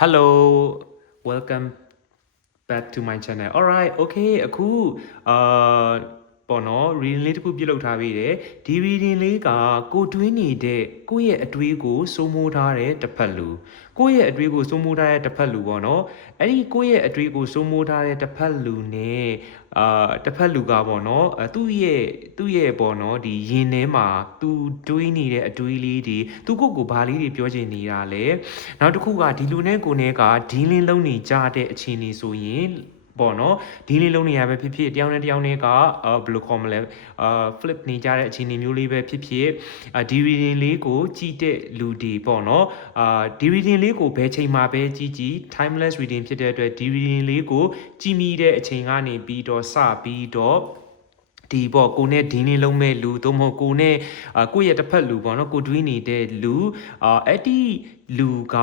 Hello, welcome back to my channel. Alright, okay အခုပေါ့နော် reading လေးတစ်ခုပြုလုပ်ထားပြီးတယ်ဒီ reading လေးကကိုတွင်းနေတဲ့ကိုယ့်ရဲ့အတွေးကိုစိုးမိုးထားတဲ့တစ်ဖက်လူကိုယ့်ရဲ့အတွေးကိုစိုးမိုးထားတဲ့တစ်ဖက်လူပေါ့နော်အဲ့ဒီကိုယ့်ရဲ့အတွေးကိုစိုးမိုးထားတဲ့တစ်ဖက်လူနဲ့တစ်ဖက်လူကပေါ့နော်သူ့ရဲ့ပေါ့နော်ဒီရင်ထဲမှာသူတွေးနေတဲ့အတွေးလေးတွေသူကိုယ့်ကိုဘာလေးတွေပြောချင်နေတာလဲနောက်တစ်ခုကဒီလူနဲ့ကိုယ်နဲ့က dealing လုပ်နေကြတဲ့အခြေအနေဆိုရင်ပေါ့နော်ဒီလေးလုံးနေရပဲဖြစ်ဖြစ်တယောက်နဲ့တယောက်နဲ့ကဘယ်လိုခေါ်မလဲflip နေကြတဲ့အခြေအနေမျိုးလေးပဲဖြစ်ဖြစ်ဒီ reading လေးကိုကြည့်တဲ့လူတွေပေါ့နော်ဒီ reading လေးကိုဘယ်ချိန်မှာပဲကြည့် timeless reading ဖြစ်တဲ့အတွက်ဒီ reading လေးကိုကြည့်မိတဲ့အချိန်ကနေပြီးတော့စပြီးတော့ဒီပေါ့ကိုနဲ့ဒီနေလုံးမဲ့လူသို့မဟုတ်ကိုနဲ့ကိုယ့်ရဲ့တစ်ဖက်လူပေါ့နော်ကိုတွေးနေတဲ့လူအဲ့ဒီလူက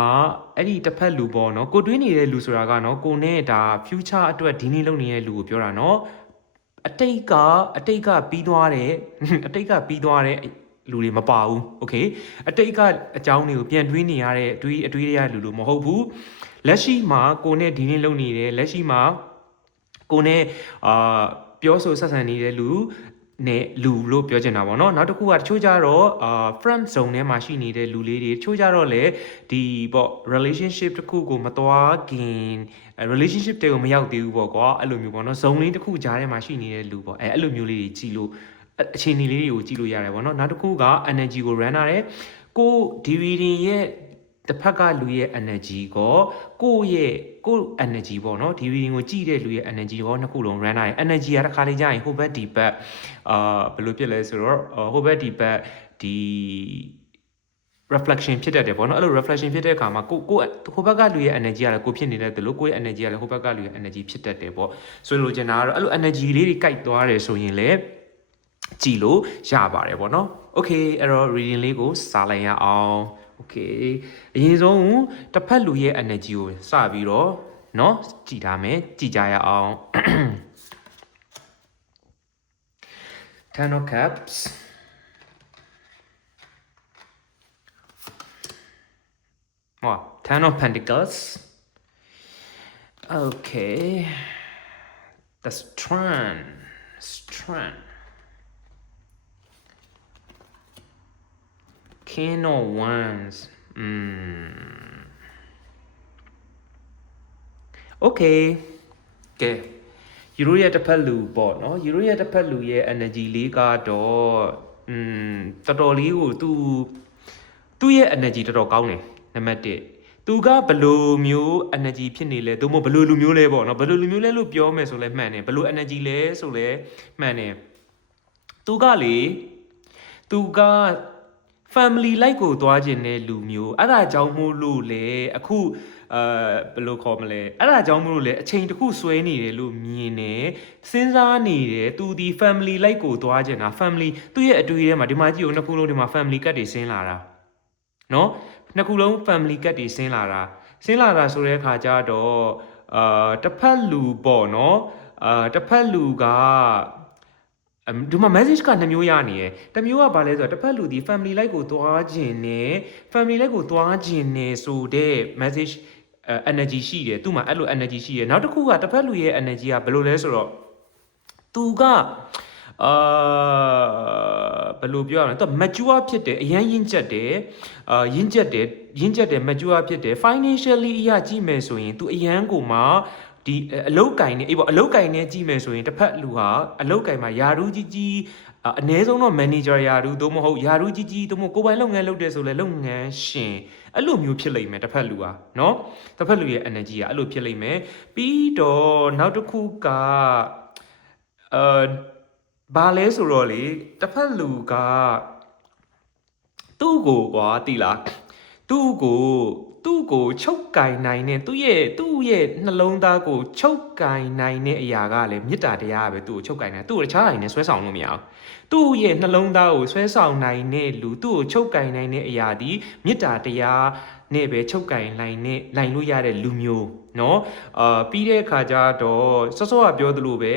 အဲ့ဒီတစ်ဖက်လူပေါ့နော်ကိုတွေးနေတဲ့လူဆိုတာကနော်ကိုနဲ့ဒါ future အတွက်ဒီနေလုံးနေတဲ့လူကိုပြောတာနော်အတိတ်ကပြီးသွားတယ်အတိတ်ကပြီးသွားတဲ့လူတွေမပါဘူးโอเคအတိတ်ကအကြောင်းတွေကိုပြန်တွေးနေရတဲ့အတွေးတွေကလူလိုမဟုတ်ဘူးလက်ရှိမှာကိုနဲ့ဒီနေလုံးနေတယ်လက်ရှိမှာကိုနဲ့ပြောဆိုဆက်ဆံနေတဲ့လူနဲ့လူလို့ပြောချင်တာပေါ့နော်နောက်တစ်ခုကတချို့ကြတော့friend zone ထဲမှာရှိနေတဲ့လူလေးတွေတချို့ကြတော့လေဒီပေါ့ relationship တစ်ခုကိုမသွားခင် relationship တွေကိုမရောက်သေးဘူးပေါ့ကွာအဲ့လိုမျိုးပေါ့နော် zone လေးတစ်ခုကြားထဲမှာရှိနေတဲ့လူပေါ့အဲ့လိုမျိုးလေးတွေကြည့်လို့အခြေအနေလေးတွေကိုကြည့်လို့ရတယ်ပေါ့နော်နောက်တစ်ခုက energy ကို run ရတယ်ကို DVD ရဲ့တစ်ဖက်ကလူရဲ့ energy ကိုယ့် energy ပေါ့နော်ဒီ reading ကိုကြည့်တဲ့လူရဲ့ energy ကိုနှစ်ခုလုံး run နိုင် energy ကတစ်ခါလေးကြာရင်ဟိုဘက်ဒီဘက်ဘယ်လိုဖြစ်လဲဆိုတော့ဟိုဘက်ဒီဘက်ဒီ reflection ဖြစ်တတ်တယ်ပေါ့နော်အဲ့လို reflection ဖြစ်တဲ့အခါမှာကိုဟိုဘက်ကလူရဲ့ energy ကလည်းကိုဖြစ်နေတဲ့လို့ကိုယ့်ရဲ့ energy ကလည်းဟိုဘက်ကလူရဲ့ energy ဖြစ်တတ်တယ်ပေါ့ဆိုလိုချင်တာကတော့အဲ့လို energy လေးတွေကြိုက်သွားတယ်ဆိုရင်လည်းကြည့်လို့ရပါတယ်ပေါ့နော် okay အဲ့တော့ reading လေးကိုစာလိုက်ရအောင် okay အရင်ဆုံးတစ်ဖက်လူရဲ့ energy ကိုစပြီးတော့เนาะကြည့်ထားမယ်ကြည့်ကြရအောင် Ten of Cups Ten of Pentacles okay the strength King of Wands okay ကဲယူရိုရဲ့တစ်ဖက်လူပေါ့နော်ယူရိုရဲ့တစ်ဖက်လူရဲ့ energy လေးကတော့တော်တော်လေးကိုသူ့ရဲ့ energy တော်တော်ကောင်းတယ်နံပါတ်1သူကဘယ်လိုမျိုး energy ဖြစ်နေလဲသို့မဟုတ်ဘယ်လိုလူမျိုးလဲပေါ့နော်ဘယ်လိုလူမျိုးလဲလို့ပြောမယ်ဆိုလဲမှန်တယ်ဘယ်လို energy လဲဆိုလဲမှန်တယ်သူကfamily life ကိုသွားခြင်းတဲ့လူမျိုးအဲ့ဒါကြောင့်မို့လို့လေအခုဘယ်လိုခေါ်မလဲအဲ့ဒါကြောင့်မို့လို့လေအချိန်တစ်ခုဆွဲနေတယ်လို့မြင်တယ်စဉ်းစားနေတယ်သူဒီ family life ကိုသွားခြင်းတာ family သူ့ရဲ့အတွေ့အထဲမှာဒီမှာကြည့်ဦးနှစ်ခုလုံးဒီမှာ family ကတ်တွေဆင်းလာတာနော်နှစ်ခုလုံး family ကတ်တွေဆင်းလာတာဆိုတဲ့အခါကျတော့တစ်ဖက်လူပေါ့နော်တစ်ဖက်လူကဒီမှာ message က2မျိုးရနေရယ်တစ်မျိုးကဘာလဲဆိုတော့တစ်ဖက်လူဒီ family life ကိုသွားခြင်းနဲ့ family life ကိုသွားခြင်းနဲ့ဆိုတဲ့ message energy ရှိတယ်သူ့မှာအဲ့လို energy ရှိတယ်နောက်တစ်ခုကတစ်ဖက်လူရဲ့ energy ကဘယ်လိုလဲဆိုတော့သူကဘယ်လိုပြောရမလဲသူ mature ဖြစ်တယ်အရင်ရင့်ကျက်တယ်ရင့်ကျက်တယ် mature ဖြစ်တယ် financially အရာကြည့်မယ်ဆိုရင်သူအရန်ကိုမှဒီအလုတ်ကင်နေအေးပေါ့အလုတ်ကင်နေကြည့်မယ်ဆိုရင်တစ်ဖက်လူဟာအလုတ်ကင်မှာယာရူးကြီးအနည်းဆုံးတော့ manager ယာရူးသို့မဟုတ်ယာရူးကြီးသို့မဟုတ်ကိုယ်ပိုင်လုပ်ငန်းလုပ်တယ်ဆိုလဲလုပ်ငန်းရှင်အဲ့လိုမျိုးဖြစ်လိမ့်မယ်တစ်ဖက်လူဟာเนาะတစ်ဖက်လူရဲ့ energy ကအဲ့လိုဖြစ်လိမ့်မယ်ပြီးတော့နောက်တစ်ခုကဘာလဲဆိုတော့လေတစ်ဖက်လူကသူ့ကိုကွာတိလားသူ့ကိုချုပ်ကင်နိုင်တဲ့သူ့ရဲ့နှလုံးသားကိုချုပ်ကင်နိုင်တဲ့အရာကလည်းမေတ္တာတရားပဲသူ့ကိုချုပ်ကင်နိုင်သူ့ကိုတခြားအရာနဲ့ဆွဲဆောင်လို့မရဘူးသူ့ရဲ့နှလုံးသားကိုဆွဲဆောင်နိုင်တဲ့လူသူ့ကိုချုပ်ကင်နိုင်တဲ့အရာဒီမေတ္တာတရားနဲ့ပဲချုပ်ကင်နိုင်လို့ရတဲ့လူမျိုးเนาะပြီးတဲ့အခါကျတော့စောကပြောသလိုပဲ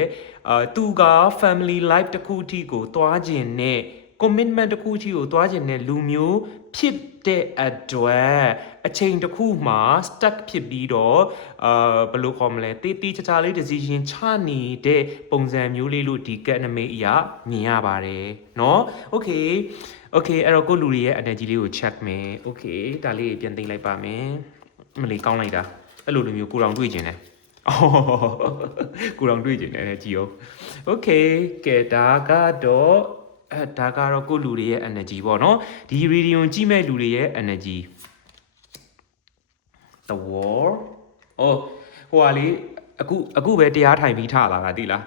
သူက family life တစ်ခုအထိကိုသွားခြင်းနဲ့ commitment တစ်ခုအထိကိုသွားခြင်းနဲ့လူမျိုး ဖြစ်တဲ့အတွက်အချိန်တစ်ခုမှာ stuck ဖြစ်ပြီးတော့ဘယ်လိုခေါ်မလဲတေးတေးချာချာလေး decision ချနေတဲ့ပုံစံမျိုးလေးလို့ဒီ cat နမိတ်အရာမြင်ရပါတယ်เนาะ okay အဲ့တော့ကိုလူတွေရဲ့ energy လေးကို check မယ် okay ဒါလေးပြန်သိမ်းလိုက်ပါမယ်မလေးကောင်းလိုက်တာအဲ့လိုမျိုးကိုတောင်တွေ့ကျင်တယ်ကိုတောင်တွေ့ကျင်တယ်ကြည့်အောင် okay ကဲဒါကတော့ကိုလူတွေရဲ့ energy ပေါ့နော်ဒီ reading ကိုကြည့်မဲ့လူတွေရဲ့ energy the war ဟိုဟာလေးအခုပဲတရားထိုင်ပြီးထလာတာသိလား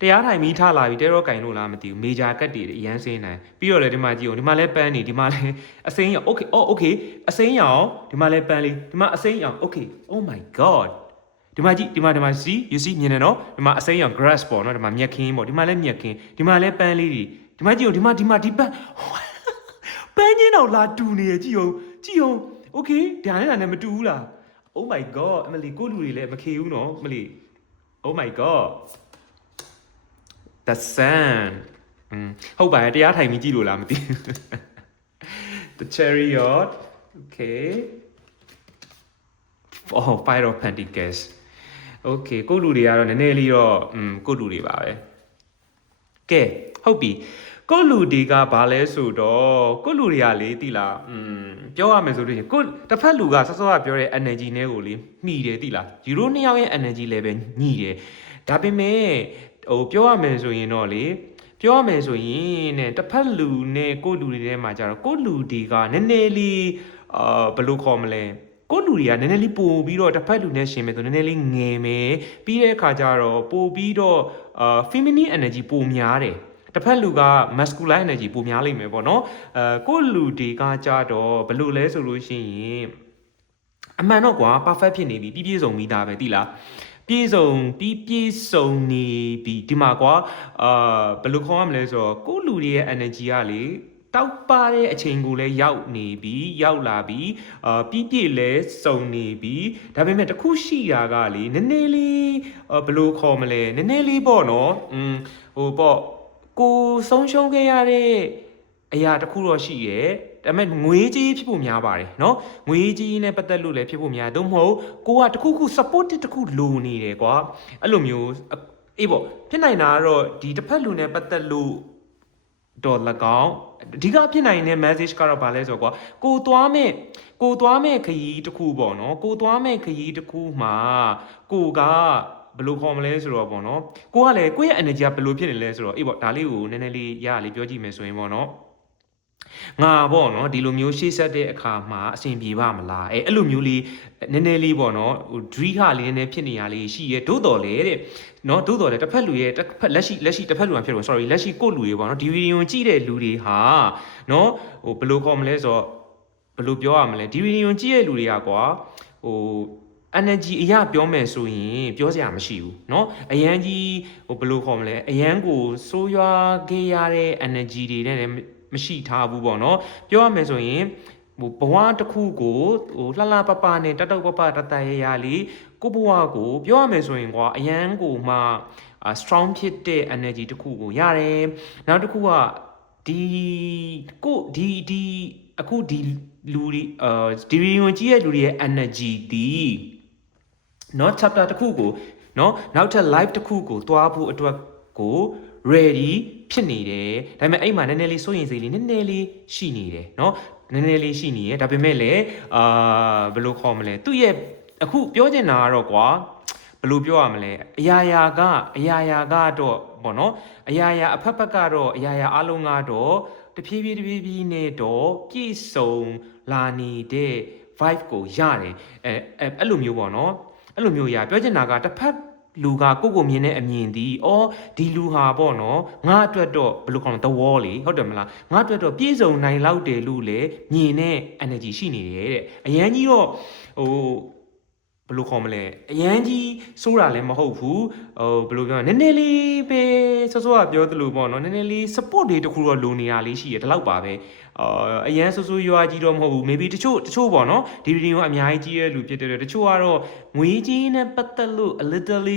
တရားထိုင်ပြီးထလာပြီးတဲတော့ကင်လို့လားမသိဘူး major ကတ်တွေအရန်စင်းနိုင်ပြီးတော့လေဒီမှာကြည့်အောင်ဒီမှာလဲပန်းနေဒီမှာလဲအစိမ်းရော okay အစိမ်းရောဒီမှာလဲပန်းလေးဒီမှာအစိမ်းရော okay oh my god ဒီမှာကြည့်ဒီမှာ see you see မြင်နေနော်ဒီမှာအစိမ်းရော grass ပေါ့နော်ဒီမှာမြက်ခင်းပေါ့ဒီမှာလဲမြက်ခင်းဒီမှာလဲပန်းလေးတွေဒီမှာကြည့်အောင်ဒီပန်းပန်းချင်းတော့လာတူနေရကြည့်အောင် okay ဒါနဲ့မတူဘူးလား oh my god အမလီကိုလူတွေလည်းမခေဘူးနော်မလီ oh my god the sun ဟုတ်ပါရဲ့တရားထိုင်ပြီးကြည့်လို့လားမသိ the chariot okay oh five of pentacles okay ကိုလူတွေကတော့နည်းနည်းလေးတော့ကိုလူတွေပါပဲကဲဟုတ်ပြီကိုလူတွေကဘာလဲဆိုတော့ကိုလူတွေကလေတိလားပြောရမယ်ဆိုလို့ရှိရင်ကိုတစ်ဖက်လူကစောစောကပြောတဲ့ energy နဲ့ကိုလေမှီတယ်တိလားယူရိုနှစ်ယောက်ရဲ့ energy level ညီတယ်ဒါပေမဲ့ပြောရမယ်ဆိုရင်တော့လေပြောရမယ်ဆိုရင်နဲ့တစ်ဖက်လူနဲ့ကိုလူတွေထဲမှာကြတော့ကိုလူတွေကနည်းနည်းလေးဘယ်လိုခေါ်မလဲကိုလူတွေကနည်းနည်းလေးပို့ပြီးတော့တစ်ဖက်လူနဲ့ရှင်မယ်ဆိုနည်းနည်းလေးငယ်မယ်ပြီးတဲ့အခါကျတော့ပို့ပြီးတော့feminine energy ပိုများတယ်တစ်ဖက်လူက masculine energy ပိုများလိမ့်မယ်ပေါ့နော်ကိုလူတွေကကြတော့ဘယ်လိုလဲဆိုလို့ရှိရင်အမှန်တော့ကွာ perfect ဖြစ်နေပြီပြည့်စုံပြီးသားပဲတိလားပြည့်စုံနေပြီဒီမှာကွာဘယ်လိုခေါ်ရမလဲဆိုတော့ကိုလူတွေရဲ့ energy ကလေတောက်ပါတဲ့အချိန်ကိုလည်းရောက်နေပြီရောက်လာပြီပြည့်လဲစုံနေပြီဒါပေမဲ့တခုရှိတာကလေနည်းနည်းလေးဘယ်လိုခေါ်မလဲနည်းနည်းလေးပေါ့နော်ပေါ့ကိုဆုံးရှုံးခဲ့ရတဲ့အရာတခုတော့ရှိရဲ့ဒါပေမဲ့ငွေကြီးဖြစ်ဖို့များပါတယ်เนาะငွေကြီးနဲ့ပတ်သက်လို့လည်းဖြစ်ဖို့များတော့မဟုတ်ကိုကတခုခု support တခုလိုနေတယ်ကွာအဲ့လိုမျိုးအေးပေါ့ဖြစ်နိုင်တာကတော့ဒီတစ်ဖက်လူနဲ့ပတ်သက်လို့တော့၎င်းအဓိကဖြစ်နိုင်တဲ့ message ကတော့ဗာလဲဆိုတော့ကွာကိုသွားမဲ့ခရီးတခုပေါ့နော်ကိုသွားမဲ့ခရီးတခုမှာကိုကဘယ်လိုခေါ်မလဲဆိုတော့ပေါ့နော်ကိုကလည်းကိုယ့်ရဲ့ energy ကဘယ်လိုဖြစ်နေလဲဆိုတော့အေးပေါ့ဒါလေးကိုနည်းနည်းလေးရရလေးပြောကြည့်မယ်ဆိုရင်ပေါ့နော်ငါပေါ့နော်ဒီလိုမျိုးရှေ့ဆက်တဲ့အခါမှာအဆင်ပြေပါမလားအဲ့လိုမျိုးလေးနည်းနည်းလေးပေါ့နော်ဟို dream ဟာလေးနည်းနည်းဖြစ်နေရလေးရှိရဲတိုးတော်လေတဲ့နော်တိုးတော်လေတစ်ဖက်လူရဲ့တစ်ဖက်လက်ရှိတစ်ဖက်လူကဖြစ်တော့ sorry လက်ရှိကိုလူတွေပေါ့နော်ဒီဗီဒီယိုကြည့်တဲ့လူတွေဟာနော်ဟိုဘယ်လိုခေါ်မလဲဆိုတော့ဘယ်လိုပြောရမလဲဒီဗီဒီယိုကြည့်တဲ့လူတွေကကွာဟိုenergy အရာပြောမယ်ဆိုရင်ပြောစရာမရှိဘူးเนาะအရန်ကြီးဟိုဘယ်လိုခေါ်မလဲအရန်ကိုစိုးရွားခဲ့ရတဲ့ energy တွေနဲ့လည်းမရှိထားဘူးပေါ့เนาะပြောရမယ်ဆိုရင်ဟိုဘဝတစ်ခုကိုဟိုလှလှပပနဲ့တပတတရရလေးကိုဘဝကိုပြောရမယ်ဆိုရင်ကွာအရန်ကိုမှ strong ဖြစ်တဲ့ energy တစ်ခုကိုရတယ်နောက်တစ်ခုကအခုဒီလူတွေဒီဗီဒီယိုကြည့်ရလူတွေရဲ့ energy ဒီเนาะ chapter တစ်ခုကိုเนาะနောက်ထပ် live တစ်ခုကိုတွားဖို့အတွက်ကို ready ဖြစ်နေတယ်ဒါပေမဲ့အဲ့မှာနည်းနည်းလေးစိုးရင်စိတ်လေးနည်းနည်းလေးရှိနေတယ်เนาะနည်းနည်းလေးရှိနေရဒါပေမဲ့လည်းဘယ်လိုခေါ်မလဲသူ့ရဲ့အခုပြောချင်တာကတော့ကွာဘယ်လိုပြောရမလဲအရာရာကတော့ပေါ့နော်အရာရာအဖက်ကတော့အရာရာအလုံးကတော့တဖြည်းဖြည်းနဲ့တော့ပြည့်စုံလာနေတဲ့ vibe ကိုရတယ်အဲ့လိုမျိုးပေါ့နော်အဲ့လိုမျိုးပြောချင်တာကတစ်ဖက်လူကကိုမြင်တဲ့အမြင်ဒီဒီလူဟာပေါ့နော်ငါအတွက်တော့ဘယ်လိုခေါ်လဲ the wall လေဟုတ်တယ်မလားငါအတွက်တော့ပြည့်စုံနိုင်လောက်တယ်လို့လေမြင်တဲ့ energy ရှိနေတယ်တဲ့အရန်ကြီးတော့ဟိုဘယ်လိုခေါ်မလဲအရန်ကြီးစိုးတာလည်းမဟုတ်ဘူးဟိုဘယ်လိုပြောနည်းနည်းလေးပဲစောစောကပြောသလိုပေါ့နော်နည်းနည်းလေး support တွေတခုတော့လိုနေတာလေးရှိရဒီလောက်ပါပဲအရန်ဆိုးရွားကြီးတော့မဟုတ်ဘူး maybe တချို့ပေါ့နော်ဒီဗီဒီယိုကအများကြီးကြီးရဲ့လူဖြစ်တဲ့တချို့ကတော့ငွေကြီးနဲ့ပတ်သက်လို့ a little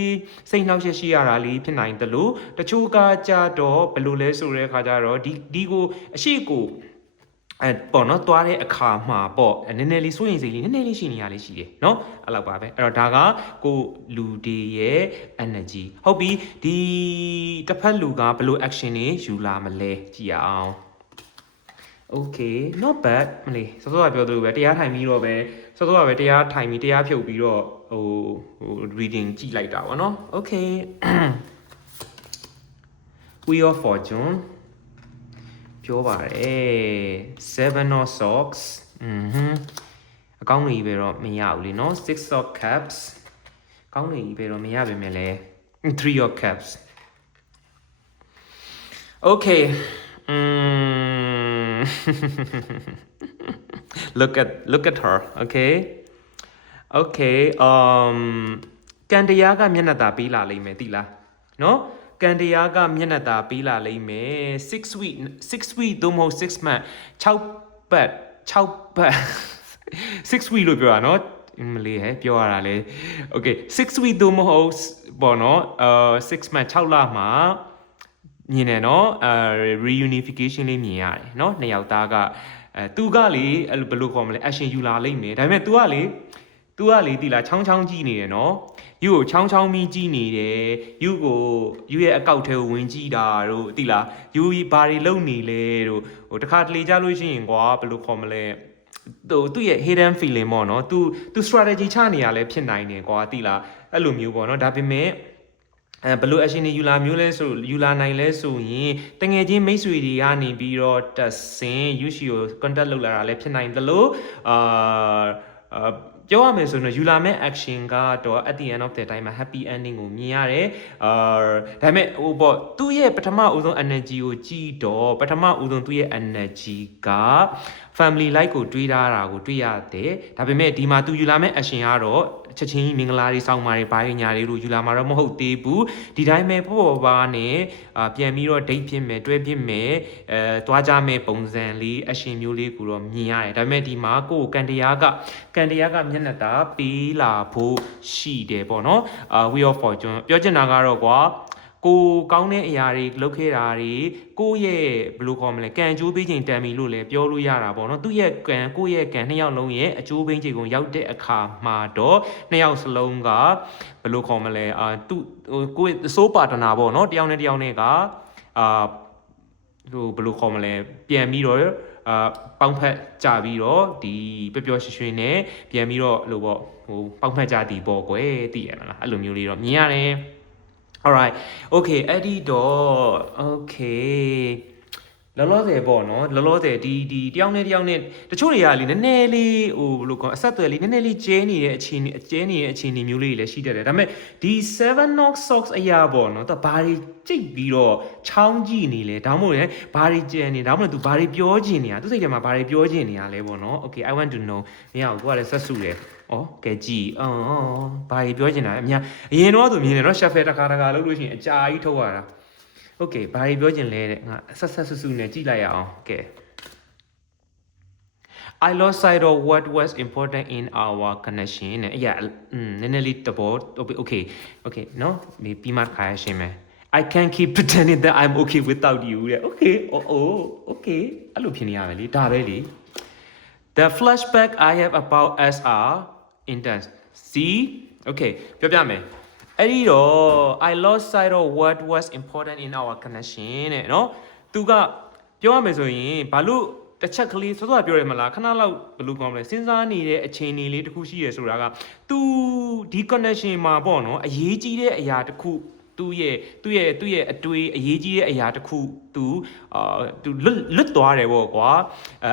စိတ်နှောက်ယှက်ရှိရတာလေးဖြစ်နိုင်တယ်လို့တချို့ကကြတော့ဘယ်လိုလဲဆိုတဲ့အခါကျတော့ဒီကိုအရှိကို ပေါ့နော်သွားတဲ့အခါမှာပေါ့နည်းနည်းလေးစိုးရင်စိတ်လေးနည်းနည်းလေးရှိနေရလေးရှိတယ်เนาะအဲ့လောက်ပါပဲအဲ့တော့ဒါကကိုလူတွေရဲ့ energy ဟုတ်ပြီဒီတစ်ဖက်လူကဘယ်လို action တွေယူလာမလဲကြည့်အောင် okay not bad မလေးစောစောကပြောသလိုပဲတရားထိုင်ပြီးတော့ပဲစောစောကပဲတရားထိုင်ပြီးတရားဖြုတ်ပြီးတော့ဟို reading ကြည့်လိုက်တာပေါ့နော် okay Wheel of Fortune ပြောပါတယ် Seven of Swords အကောင်းကြီးပဲတော့မရဘူးလေနော် Six of Cups ကောင်းကြီးပဲတော့မရပါမယ်လေ Three of Cups okay look at her okay okay ကန်တရားကမျက်နှာသာပေးလာလိမ့်မယ်သိလားနော်ကန်တရားကမျက်နှာသာပေးလာလိမ့်မယ်6 week သို့မဟုတ်6 month 6ပတ်6 week လို့ပြောတာနော်မလေးဟဲ့ပြောရတာလေ okay 6 week သို့မဟုတ်ပေါ့နော်6 month 6လမှာမြင်တယ်နော်reunification လေးမြင်ရတယ်နော်နှစ်ယောက်သားကသူကလေအဲ့လိုဘယ်လိုခေါ်မလဲ action ယူလာလိမ့်မယ်ဒါပေမဲ့ तू ကလေတီလာချောင်းချောင်းကြည့်နေတယ်နော်ယူကိုချောင်းချောင်းမီးကြည့်နေတယ်ယူရဲ့အကောက်ထဲကိုဝင်ကြည့်တာတို့တီလာယူဘာတွေလုပ်နေလဲတို့ဟိုတခါတလေကြလို့ရှိရင်ကွာဘယ်လိုခေါ်မလဲသူ့ရဲ့ hidden feeling ပေါ့နော် तू strategy ချနေရလဲဖြစ်နိုင်တယ်ကွာတီလာအဲ့လိုမျိုးပေါ့နော်ဒါပေမဲ့ဘယ်လို action တွေယူလာမျိုးလဲဆိုယူလာနိုင်လဲဆိုရင်တငယ်ချင်းမိတ်ဆွေတွေကနေပြီးတော့တက်ဆင် UC ကို contact လုပ်လာတာလည်းဖြစ်နိုင်တယ်လို့ပြောရမယ်ဆိုရင်ယူလာမဲ့ action ကတော့ at the end of the time မှာ happy ending ကိုမြင်ရတယ်ဒါပေမဲ့ဟိုပေါ့သူ့ရဲ့ပထမဦးဆုံး energy ကိုကြည့်တော့ပထမဦးဆုံးသူ့ရဲ့ energy က family life ကိုတွေးထားတာကိုတွေ့ရတယ်ဒါပေမဲ့ဒီမှာသူယူလာမဲ့ action ကတော့ချက်ချင်းမင်္ဂလာတွေစောင့်မာတွေဘာညာတွေလို့ယူလာမှာတော့မဟုတ်သေးဘူးဒီတိုင်းပဲပေါ့ပါနဲ့ပြန်ပြီးတော့ date ဖြစ်မယ်တွဲဖြစ်မယ်သွားကြမယ်ပုံစံလေး action မျိုးလေးကိုတော့မြင်ရတယ်ဒါပေမဲ့ဒီမှာကိုကန်တရားကမျက်နှာသာပေးလာဖို့ရှိတယ်ပေါ့နော်Wheel of Fortune ပြောချင်တာကတော့ကွာကိုကောင်းတဲ့အရာတွေလုပ်ခဲ့တာတွေကိုရဲ့ဘယ်လိုခေါ်မလဲကံအကျိုးပေးခြင်းတန်ပြီလို့လည်းပြောလို့ရတာပေါ့နော်သူ့ရဲ့ကံကိုယ့်ရဲ့ကံနှစ်ယောက်လုံးရဲ့အကျိုးပေးခြင်းကိုရောက်တဲ့အခါမှာတော့နှစ်ယောက်စလုံးကဘယ်လိုခေါ်မလဲသူကိုယ့်စိုးပါတနာပေါ့နော်တယောက်နဲ့တယောက်နဲ့ကဟိုဘယ်လိုခေါ်မလဲပြန်ပြီးတော့ပေါင်းဖက်ကြပြီးတော့ဒီပျော်ရွှင်နဲ့ပြန်ပြီးတော့လို့ပေါ့ဟိုပေါင်းဖက်ကြသည်ပေါ့ကွယ်သိရမလားအဲ့လိုမျိုးလေးတော့မြင်ရတယ် alright okay အဲ့ဒီတော့ okay လောလောဆယ်ပေါ့နော်လောလောဆယ်ဒီတယောက်နဲ့တယောက်နဲ့တချို့တွေကလေနည်းနည်းလေးဟိုဘယ်လိုကောအဆက်အသွယ်လေးနည်းနည်းလေးကျဲနေတဲ့အခြေအနေမျိုးလေးတွေလည်းရှိတတ်တယ်ဒါပေမဲ့ဒီ seven of socks အရာပေါ့နော်သူဘာတွေကြိတ်ပြီးတော့ချောင်းကြည့်နေလဲဒါမှမဟုတ်လေဘာတွေကြံနေဒါမှမဟုတ်သူဘာတွေပြောချင်နေတာသူစိတ်ထဲမှာဘာတွေပြောချင်နေရလဲပေါ့နော် okay I want to know မရဘူးသူကလည်းဆက်စုတယ်ကဲကြည့်ဘာတွေပြောချင်တာအရင်တော့သူမြင်တယ်နော် shuffle တခါလုပ်လို့ရှိရင်အကြာကြီးထုတ်ရတာOkay ဘာတွေပြောချင်လဲတဲ့ငါဆက်စုနဲ့ကြည့်လိုက်ရအောင်ကဲ I lost sight of what was important in our connection နဲ့အရာနည်းနည်းလေးတဘော okay နော်ပြီးမှခါရရှင်းမယ် I can't keep pretending that I'm okay without you တဲ့ okay okay အဲ့လိုဖြစ်နေရမယ်လေဒါပဲလေ The flashback I have about us are intense see okay ပြောပြမယ်အဲ့ဒီတော့ I lost sight of what was important in our connection တဲ့နော်သူကပြောရမယ်ဆိုရင်ဘာလို့တစ်ချက်ကလေးစောစောပြောရမလားခဏလောက်ဘယ်လိုကောင်းမလဲစဉ်းစားနေတဲ့အခြေအနေလေးတစ်ခုရှိရဆိုတာကသူဒီ connection မှာပေါ့နော်အရေးကြီးတဲ့အရာတစ်ခုသူ့ရဲ့အတွေးအရေးကြီးတဲ့အရာတစ်ခုသူလွတ်သွားတယ်ပေါ့ကွာ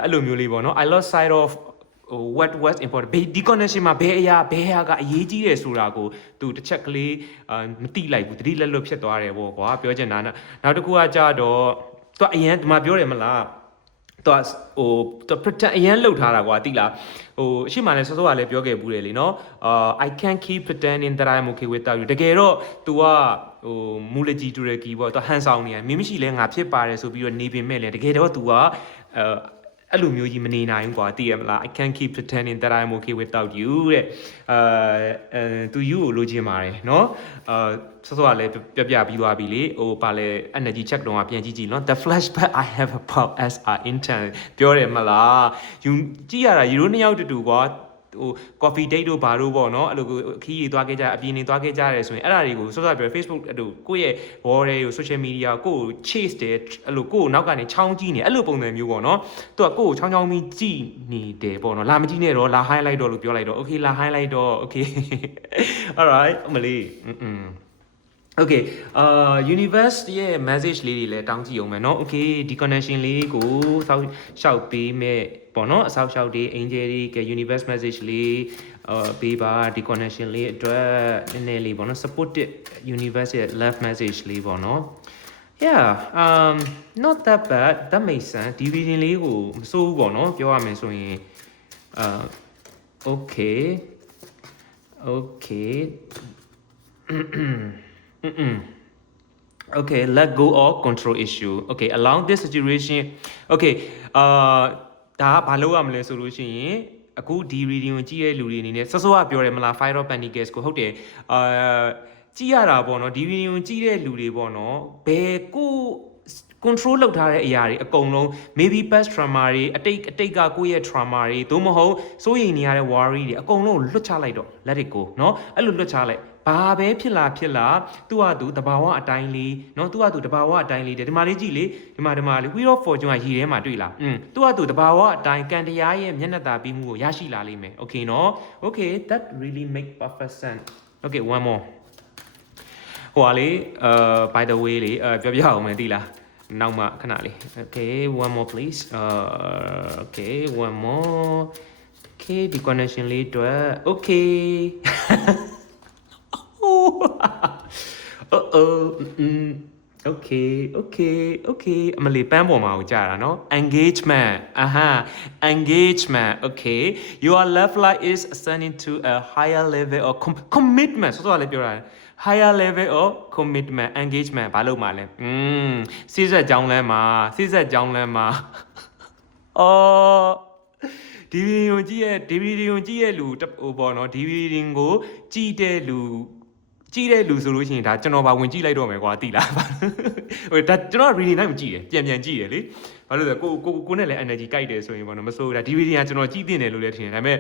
အဲ့လိုမျိုးလေးပေါ့နော် I lost sight of what was important ဒီ connection မှာဘယ်ဟာကအရေးကြီးတယ်ဆိုတာကိုသူတစ်ချက်ကလေးမသိလိုက်ဘူးတတိလက်လွတ်ဖြစ်သွားတယ်ပေါ့ကွာပြောချင်တာနောက်တစ်ခုကကြတော့သူအရင်ဒီမှာပြောတယ်မလားသူ pretend အရင်လှုပ်ထားတာကွာတိလားအရှိမှလည်းစောစောကလည်းပြောခဲ့ဘူးတယ်လीเนาะI can't keep pretending that I'm okay without you တကယ်တော့ तू ကမူလကြီးတူရကီပေါ့ तू ဟန်ဆောင်နေရမင်းမရှိလဲငါဖြစ်ပါတယ်ဆိုပြီးတော့နေပင်မဲ့လဲတကယ်တော့ तू က အဲ့လိုမျိုးကြီးမနေနိုင်ဘူးကွာသိရမလား I can't keep pretending that I'm okay without you တဲ့သူ you ကိုလိုချင်ပါတယ်เนาะဆောစောကလည်းပြပြီးသွားပြီလေဟိုပါလေ energy check တော့ပြန်ကြည့်နော် the flashback I have about as our intern ပြောတယ်မလားယူကြည့်ရတာယူတို့နှစ်ယောက်တူကွာဟို coffee date တို့ဘာတို့ပေါ့နော်အဲ့လိုခီးရီသွားခဲ့ကြအပြင်နေသွားခဲ့ကြရဲဆိုရင်အဲ့ဒါတွေကိုစောစောပြော Facebook အဲ့လိုကိုယ့်ရဲ့ wall တွေကို social media ကို chase တယ်အဲ့လိုကိုယ့်နောက်ကနေချောင်းကြည့်နေအဲ့လိုပုံစံမျိုးပေါ့နော်သူကကိုယ့်ကိုချောင်းချောင်းပြီးကြည့်နေတယ်ပေါ့နော်လာမကြည့်နဲ့တော့လာ highlight တော့လို့ပြောလိုက်တော့ okay လာ highlight တော့ okay alright မလေးOkay universe ရဲ့ message လေးတွေလည်းတောင်းကြည့်အောင်မယ်เนาะ okay ဒီ connection လေးကိုစောက်ရှောက်ပေးမဲ့ပေါ့เนาะအဆောက်ရှောက်တွေ angel တွေက universe message လေးပေးပါဒီ connection လေးအတွက်နည်းနည်းလေးပေါ့เนาะ supported universe ရဲ့ love message လေးပေါ့เนาะ yeah not that bad that makes sense ဒီ reading လေးကိုမစိုးဘူးပေါ့เนาะပြောရမယ်ဆိုရင်okay okay Okay, let go of control issue. Okay, along this situation, okay, ဒါဘာလို့ရမလဲဆိုလို့ရှိရင်အခုဒီ reading ကိုကြည့်ရတဲ့လူတွေအနေနဲ့စောစောကပြောတယ်မလား Fire of Pentacles ကိုဟုတ်တယ်ကြည့်ရတာပေါ့နော်ဒီ reading ကိုကြည့်တဲ့လူတွေပေါ့နော်ဘယ်ကိုcontrol လုပ်ထားတဲ့အရာတွေအကုန်လုံး maybe past trauma တွေအတိတ်ကကိုယ့်ရဲ့ trauma တွေသို့မဟုတ်စိုးရိမ်နေရတဲ့ worry တွေအကုန်လုံးလွတ်ချလိုက်တော့ let it go เนาะအဲ့လိုလွတ်ချလိုက်ဘာပဲဖြစ်လာသူ့ဟာသူတဘာဝအတိုင်းလေးเนาะသူ့ဟာသူတဘာဝအတိုင်းလေးဒီမှာလေးကြည့်လေဒီမှာလေး Wheel of Fortune ကရေထဲမှာတွေ့လားသူ့ဟာသူတဘာဝအတိုင်းကံတရားရဲ့မျက်နှာသာပြီးမှုကိုရရှိလာလိမ့်မယ် okay เนาะ okay that really make perfect sense okay one more ဟိုဟာလေby the way လေပြောအောင်မယ်သိလားနောက်မှခဏလေး okay one more please okay one more okay ဒီ connection လေးတွေ့ okay okay အမလေးပန်းပေါ်မှာကိုကြာတာเนาะ engagement engagement okay your love life is ascending to a higher level of commitment ဆိုတော့လည်းပြောတာ higher level of commitment engagement ဘာလို့မှလဲစိစက်ကြောင်းလမ်းမှာအော်ဒီဗီဒီယိုကြည့်ရဲ့လူဟိုပေါ့နော်ဒီဗီဒီယိုကိုကြည့်တဲ့လူဆိုလို့ရှိရင်ဒါကျွန်တော်ပါဝင်ကြည့်လိုက်တော့မယ်ကွာတိလားဟိုဒါကျွန်တော် reading နိုင်မကြည့်ရပြန်ကြည့်ရလေဘာလို့လဲကိုနဲ့လည်း energy ကြိုက်တယ်ဆိုရင်ပေါ့နော်မစိုးဘူးဒါဒီဗီဒီယိုကကျွန်တော်ကြည့်တင်တယ်လို့လည်းထင်တယ်ဒါပေမဲ့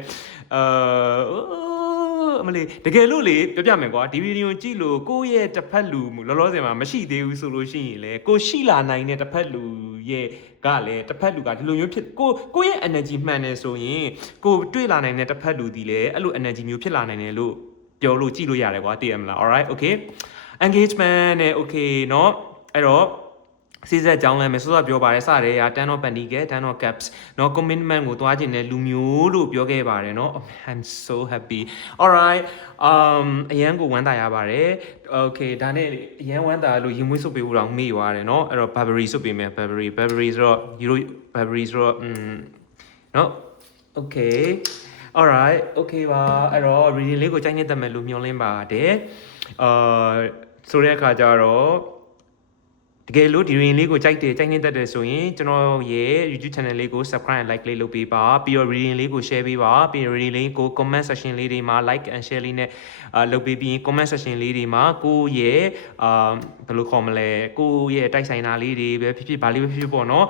အမလေးတကယ်လို့လေပြောပြမယ်ကွာဒီဗီဒီယိုကြည့်လို့ကိုယ့်ရဲ့တစ်ဖက်လူလောလောဆယ်မှာမရှိသေးဘူးဆိုလို့ရှိရင်လေကိုရှိလာနိုင်တဲ့တစ်ဖက်လူရဲ့ကလည်းတစ်ဖက်လူကဒီလိုမျိုးဖြစ်ကိုယ့်ရဲ့ energy မှန်တယ်ဆိုရင်ကိုတွေ့လာနိုင်တဲ့တစ်ဖက်လူဒီလေအဲ့လို energy မျိုးဖြစ်လာနိုင်တယ်လို့ပြောလို့ကြည့်လို့ရတယ်ကွာသိရမလား alright okay engagement နဲ့ okay เนาะအဲ့တော့စီးစက်ကြောင်းလဲမယ်စောစောပြောပါတယ်စတယ်ရာ10 of Pentacles 10 of Cups เนาะ commitment ကိုတွားခြင်းနဲ့လူမျိုးလို့ပြောခဲ့ပါတယ်เนาะ I'm so happy alright အရန်ကိုဝမ်းသာရပါတယ် okay ဒါနဲ့အရန်ဝမ်းသာလို့ရင်မွေးစုပ်ပေးဖို့တော့မေ့သွားတယ်เนาะအဲ့တော့ Burberry စုပ်ပေးမယ် Burberry ဆိုတော့ Euro Burberry ဆိုတော့เนาะ okay alright okay ပါအဲ့တော့ reading လေးကိုကြိုက်နေတတ်မယ်လို့မျှော်လင့်ပါတယ်ဆိုတဲ့အခါကျတော့တကယ်လို့ဒီ reading လေးကိုကြိုက်နေတတ်တယ်ဆိုရင်ကျွန်တော်ရဲ့ YouTube channel လေးကို subscribe like လေးလုပ်ပေးပါပြီးတော့ reading လေးကို share ပေးပါပြီးတော့ reading လေးကို comment section လေးတွေမှာ like and share လေးနဲ့လုပ်ပေးပြီး comment section လေးတွေမှာကိုယ့်ရဲ့ဘယ်လိုခေါ်မလဲကိုယ့်ရဲ့တိုက်ဆိုင်တာလေးတွေပဲဖြစ်ဗာလေးပဲဖြစ်ပေါ့နော်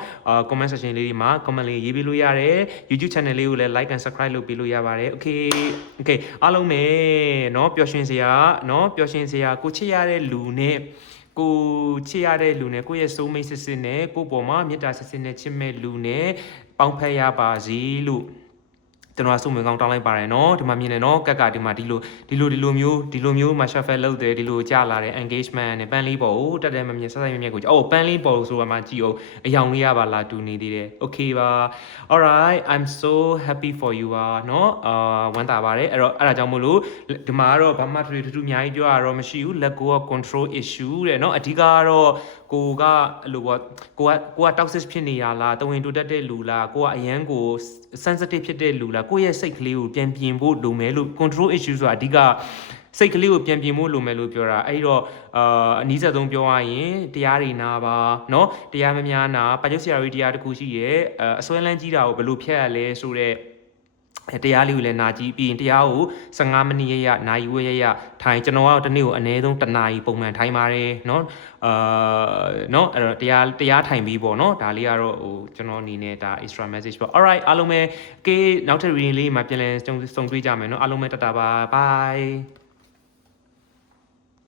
comment section လေးတွေမှာ comment လေးရေးပေးလို့ရတယ် YouTube channel လေးကိုလည်း like and subscribe လုပ်ပေးလို့ရပါတယ် okay အားလုံးပဲเนาะပျော်ရွှင်စရာကိုချစ်ရတဲ့လူနဲ့ကိုချစ်ရတဲ့လူနဲ့ကိုယ့်ရဲ့ soul mate စစ်နဲ့ကိုယ့်ပေါ်မှာမေတ္တာစစ်နဲ့ချစ်မဲ့လူနဲ့ပေါင်းဖက်ရပါစေလို့ကျွန်တော်ဆုမွေးကောင်းတောင်းလိုက်ပါတယ်เนาะဒီမှာမြင်နေเนาะကက်ကဒီမှာဒီလိုမျိုးမှာ shuffle လုပ်တယ်ဒီလိုကြာလာတဲ့ engagement နဲ့ပန်းလေးပေါ်ကိုတက်တက်မမြင်ဆက်မြင်ကိုပန်းလေးပေါ်ဆိုမှကြည့်အောင်အယောင်လေးရပါလားတူနေသေးတယ် okay ပါ alright I'm so happy for you ပါเนาะဝမ်းသာပါတယ်အဲ့ဒါကြောင့်မို့လို့ဒီမှာကတော့ဘာမှထူးအများကြီးပြောရတော့မရှိဘူး let go of control issue တဲ့เนาะအဓိကကတော့ကိုကအဲ့လိုပေါ့ကိုက toxic ဖြစ်နေရလားတဝင်တူတက်တဲ့လူလားကိုကအရန်ကို sensitive ဖြစ်တဲ့လူလားကိုယ့်ရဲ့စိတ်ကလေးကိုပြန်ပြင်ဖို့လိုမယ်လို့ control issue ဆိုတာအဓိက စိတ်ကလေးကိုပြန်ပြင်ဖို့လိုမယ်လို့ပြောတာအဲ့တော့အနီးစပ်ဆုံးပြောရရင်တရားတွေနာပါเนาะတရားမများနာပါကျုပ်ဆရာကြီးတရားတစ်ခုရှိရဲ့အစွဲလန်းကြီးတာကိုဘယ်လိုဖျက်ရလဲဆိုတော့တရားလေးကိုလည်းနာကြည့်ပြီးရင်တရားကို15မိနစ်ရနာရီဝက်ရထိုင်ကျွန်တော်ကတော့တစ်နေ့ကိုအနည်းဆုံး1နာရီပုံမှန်ထိုင်ပါတယ်เนาะเนาะအဲ့တော့တရားထိုင်ပြီးပေါ့เนาะဒါလေးကတော့ဟိုကျွန်တော်အနေနဲ့ဒါ extra message ပေါ့ alright အားလုံးပဲကေနောက်ထပ် reading လေးမှာပြန်လည်ဆုံတွေ့ကြမယ်เนาะအားလုံးပဲတတာပါ bye